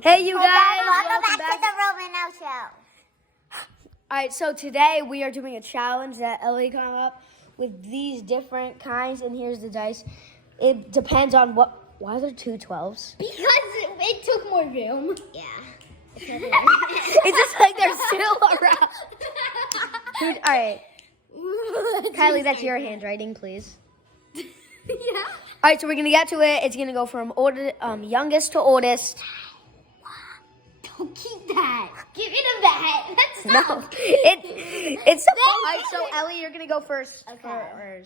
Hey, you guys, Welcome back to the Roman Now Show. All right, so today we are doing a challenge that Ellie came up with these different kinds, and here's the dice. It depends on why are there two 12s? Because it took more room. Yeah. It's just like they're still around. All right, Kylie, that's your handwriting, please. Yeah. All right, so we're going to get to it. It's going to go from youngest to oldest. Don't keep that. Give it back. That's No, it's so All right, so Ellie, you're going to go first. Okay.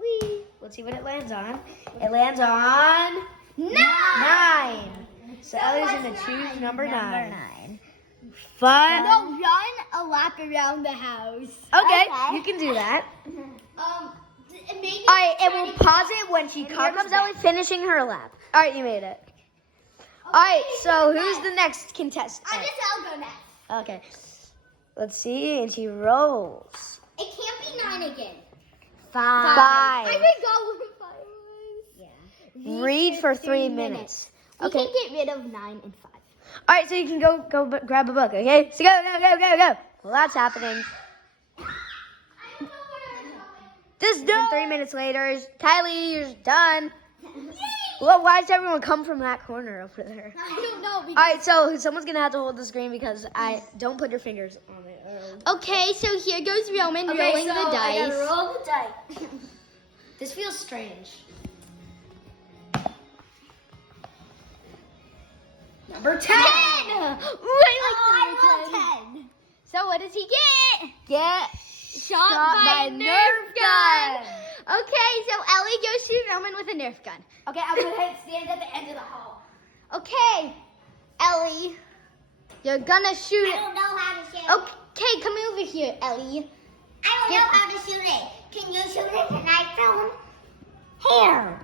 Whee. Let's see what it lands on. It lands on 9. So Ellie's going to choose number 9. Fun. No, run a lap around the house. Okay, Okay. you can do that. Maybe. All right, and we'll pause it when she comes Ellie finishing her lap. All right, you made it. All right, so who's the next contestant? I guess I'll go next. Okay, let's see, and she rolls. It can't be 9 again. 5. I can go with 5. Yeah. Read for 3 minutes. We Okay. can get rid of 9 and 5. All right, so you can go grab a book, okay? So go. Well, that's happening. This is 3 minutes later. Kylie, you're done. Well, why does everyone come from that corner over there? I don't know. All right, so someone's going to have to hold the screen because I don't put your fingers on it. Okay, so here goes Roman rolling the dice. I gotta roll the dice. This feels strange. Number 10. 10! I like 10. So what does he get? Get Shot by a Nerf gun. Okay, so Ellie goes to Roman with a Nerf gun. Okay, I'm going to stand at the end of the hall. Okay, Ellie, you're gonna shoot I it. don't know how to shoot it. Okay, come over here, Ellie. I don't know how to shoot it. Can you shoot it tonight, Phone? Here.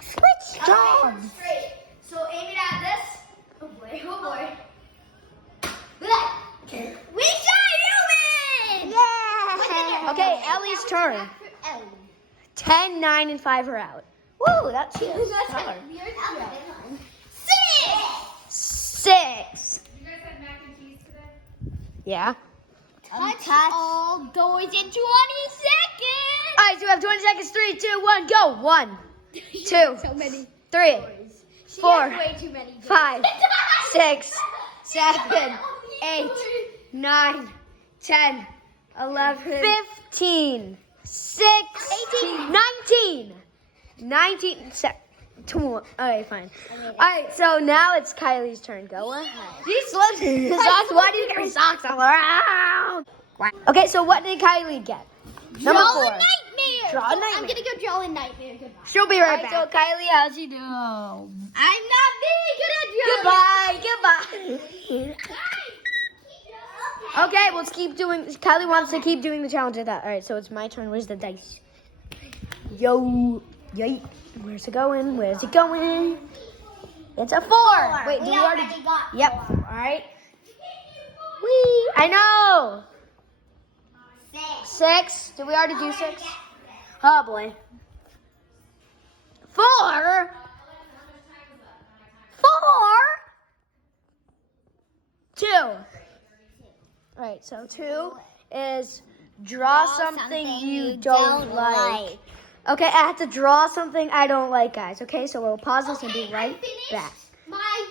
Switch jobs. Straight. So aim it at this. Oh boy. Okay. We shot Roman! Yeah. Okay, Ellie's turn. After Ellie. 10, 9, and 5 are out. Woo, that's That's taller. it. Your turn. 6! 6. You guys had mac and cheese today? Yeah. Touch all doors in 20 seconds! All right, so we have 20 seconds. 3, 2, 1, go. 1, 2, So many. 3, She 4, has way too many doors. 5, 6, 7, 8, 9, 10, 11, 15, 16, 19. 19. Okay, fine. All right, so now it's Kylie's turn. Go ahead. These socks. Why do you carry socks all around? Okay, so what did Kylie get? Number Draw 4. a nightmare! Draw a I'm nightmare. gonna go draw a nightmare. Goodbye. She'll be right Alright, back. so Kylie, how'd you do? I'm not very good at drawing. Goodbye. Okay, let's keep doing. Kylie wants to keep doing the challenge of that. All right, so it's my turn. Where's the dice? Yo. Where's it going? It's a 4. Wait, We do we already already? got Yep. All right. Wee. I know. 6. 6. Did we already do 6? Oh boy. 4. 2. All right, so 2 is draw something you don't like. Okay, I have to draw something I don't like, guys. Okay, so we'll pause this and be right back.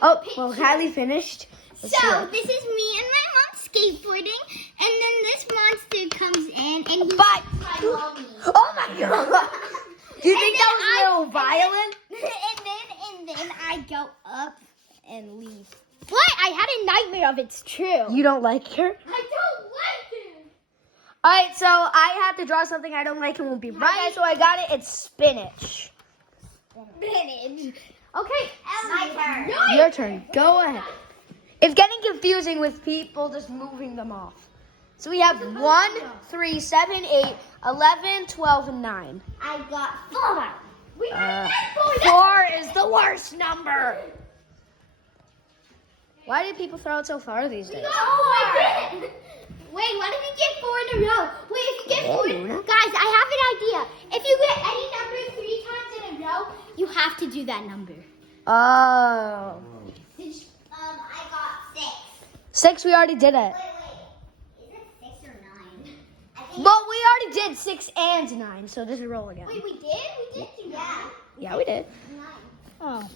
Oh, well, Kylie finished. Let's see So it. this is me and my mom skateboarding, and then this monster comes in and he Bye. bites my mommy. Oh my god. Do you think that was a little violent? And then I go up and leave. What? I had a nightmare of it's true. You don't like her? I don't like it. All right, so I have to draw something I don't like and won't be right. Okay, so I got it. It's spinach. Spinach. Okay, My turn. Your turn. Go ahead. It's getting confusing with people just moving them off. So we have 1, 3, 7, 8, 11, 12, and 9. I got 4. We got a 4 is the worst number. Why do people throw it so far these days? I didn't. Wait, why did you get 4 in a row? Wait, if you get 4, guys, I have an idea. If you get any number 3 times in a row, you have to do that number. Oh. I got 6. 6, we already did it. Wait. Is it 6 or 9? I think. Well, we already did 6 and 9, so just roll again. Wait, we did? We did do that. Yeah, we did. 9. Oh.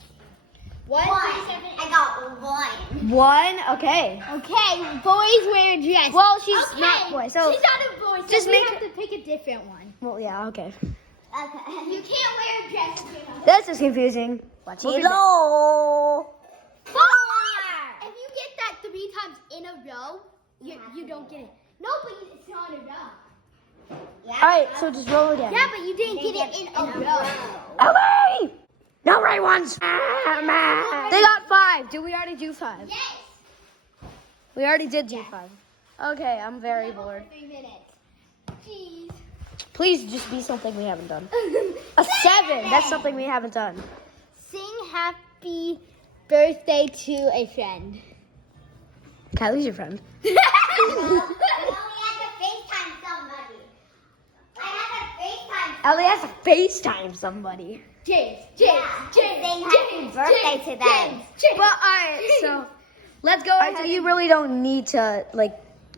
1, 3, 7, 8. I got 1. 1, okay. Okay, boys wear a dress. Well, she's okay. not boy, so she's not a boy, so just we make have to pick a different one. well, yeah, okay. Okay. You can't wear a dress if you're not. This is confusing. Watch it. Hello. 4. If you get that 3 times in a row, you don't get it. No, but it's not in a row. Yeah. All right, so just roll again. Yeah, but you didn't get it in a row. Ellie! No right ones. They got 5. Did we already do 5? Yes. We already did do 5. Okay, I'm very bored. 3 minutes. Jeez. Please just be something we haven't done. A 7. That's something we haven't done. Sing happy birthday to a friend. Kylie's your friend. I only had to FaceTime somebody. I had to FaceTime. Ellie has to FaceTime somebody. James. Sing happy birthday to them. Well, all right, so let's go. All right, so you really don't need to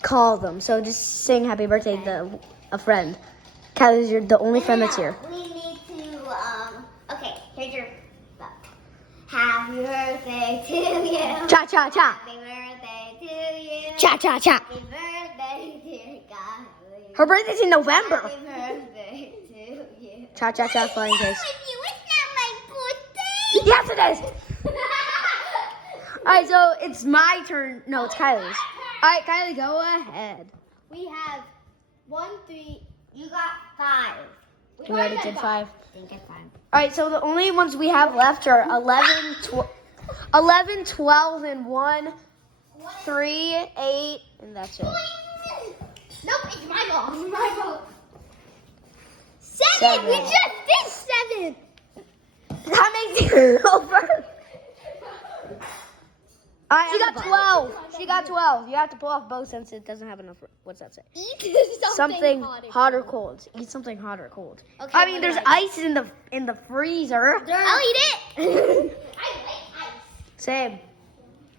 call them. So just sing happy birthday to a friend. Kylie's the only friend that's here. We need to, okay, here's your book. Happy birthday to you. Cha cha cha. Happy birthday to you. Cha cha cha. Happy birthday, dear God. Her birthday's in November. Happy birthday to you. Cha cha cha flying kiss. It's not my birthday. Yes, it is. All right, so it's my turn. No, it's Kylie's. All right, Kylie, go ahead. We have 1, 3. You got 5. We already did 5. I think it's 5. All right, so the only ones we have left are 11, 12, and 1, 3, 8, and that's it. Nope, it's my ball. It's my ball. 7. 7. We just did 7. That makes it over. All right, she got 12. She got 12. You have to pull off both since it doesn't have enough. What's that say? Eat Something hot or cold. Eat something hot or cold. Okay, I mean, what there's do I ice in the freezer. I'll eat it. I like ice. Same.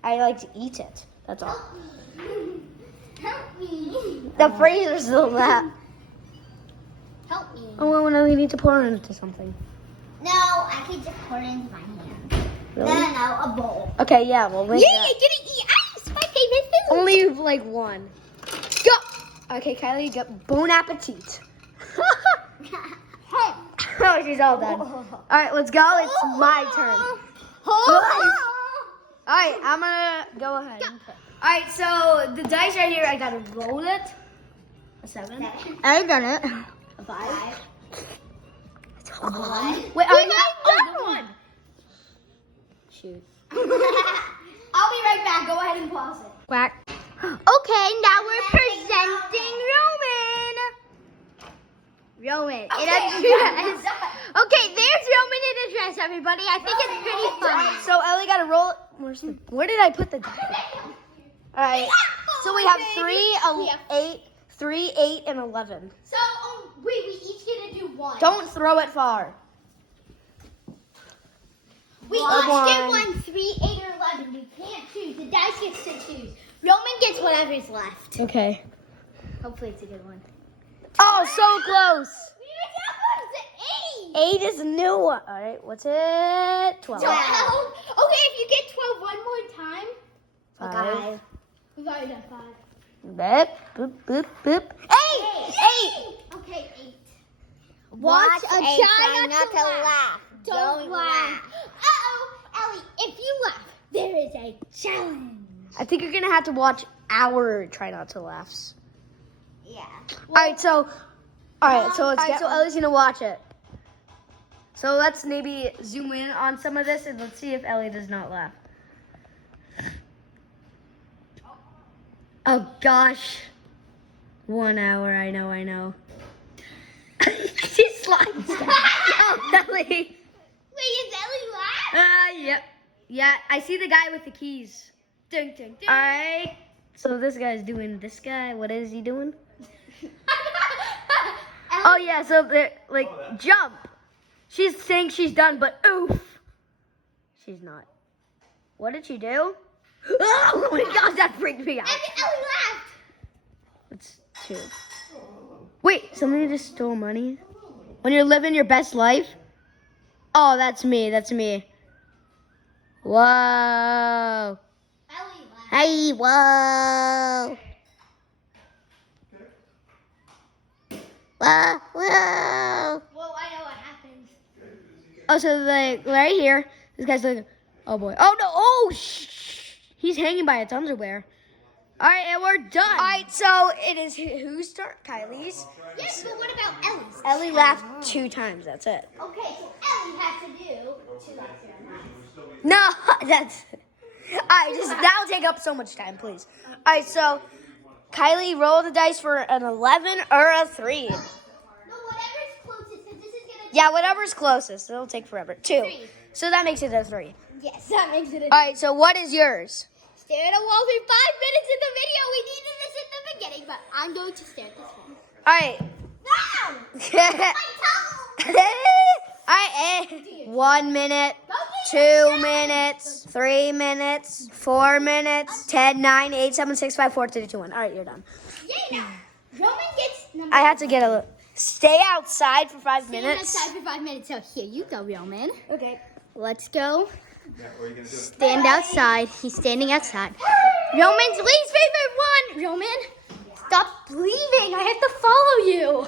I like to eat it. That's all. Help me. The freezer's still that. Help me. Oh, well, now we need to pour it into something. No, I can just pour it into my hand. Really? No, a bowl. Okay, yeah, well, make Yeah, that. you're gonna eat ice. My favorite food. Only one. Go. Okay, Kylie, bon appetit. Oh, she's all done. All right, let's go. It's my turn. All right, I'm gonna go ahead. And pick. All right, so the dice right here, I gotta roll it. A 7. I've done it. A 5. A 1. Wait, the 1. Shoot. I'll be right back. Go ahead and pause it. Quack. Okay, now we're presenting Roman in a dress. Okay, there's Roman in a dress, everybody. I think it's pretty funny. So Ellie got to roll. Where did I put the dice? All right. So we have 3, 8, and 11. So, wait, we each get to do 1. Don't throw it far. We each get 1, 3, 8, or 11. We can't choose. The dice gets to choose. Roman gets whatever's left. Okay. Hopefully it's a good one. Oh, so close. We 8 is a new one. All right. What's it? 12. 12. Okay, if you get 12 one more time, 5. we've already done 5. Boop, boop, boop, boop. 8. Okay, 8. Watch a try not to laugh. Don't laugh. Uh-oh, Ellie, if you laugh, there is a challenge. I think you're gonna have to watch our try not to laughs. Yeah. All right. So Ellie's gonna watch it. So let's maybe zoom in on some of this and let's see if Ellie does not laugh. Oh gosh. 1 hour. I know. She slides down. Oh, Ellie. Wait, is Ellie laugh? Yep. Yeah, I see the guy with the keys. Ding, ding, ding. All right. So this guy's doing this guy. What is he doing? Oh yeah. So they're jump. She's saying she's done, but oof. She's not. What did she do? Oh my gosh, that freaked me out. Ellie laughed. It's 2. Wait, somebody just stole money? When you're living your best life? Oh, that's me. That's me. Whoa. Ellie laughed. Hey, whoa. Whoa, whoa. Well, I know what happens. Oh, so like right here, this guy's like, oh boy. Oh no. Oh, he's hanging by its underwear. All right, and we're done. All right, so it is whose turn? Kylie's. Yes, but what about Ellie's? Ellie laughed 2 times. That's it. Okay, so Ellie has to do 2 laughs. No, that's. All right, just that'll take up so much time, please. All right, so Kylie, roll the dice for an 11 or a 3. No, whatever's closest, because this is gonna. Yeah, whatever's closest. It'll take forever. 2. 3. So that makes it a 3. Yes, that makes it a. All right, so what is yours? Stare at a wall for 5 minutes in the video. We needed this in the beginning, but I'm going to stare at this one. All right. No! My toe! All right, 1 minute, 2 minutes, 3 minutes, 4 minutes, 10, 9, 8, 7, 6, 5, 4, 3, 2, 1. All right, you're done. Yay now! Roman gets number I had to get a stay outside for 5 Stand minutes. outside for 5 minutes. So here you go, Roman. Okay. Let's go. Yeah, what are you gonna do? Stand outside. He's standing outside. Roman's least favorite one. Roman, stop leaving. I have to follow you.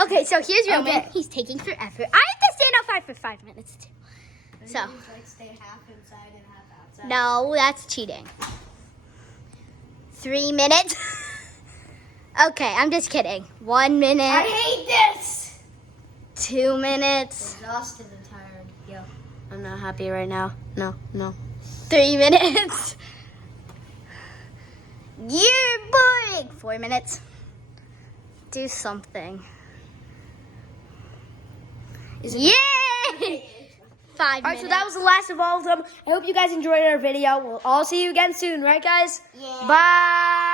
Okay, so here's Roman. Okay. He's taking forever. I have to stand outside for 5 minutes too. So Stay half inside and half outside. no, that's cheating. 3 minutes. Okay, I'm just kidding. 1 minute. I hate this. 2 minutes. Exhausted and tired. Yo, I'm not happy right now. No. 3 minutes. You're boring. 4 minutes. Do something. Yay! 5 minutes. All right, so that was the last of all of them. I hope you guys enjoyed our video. We'll all see you again soon, right, guys? Yeah. Bye.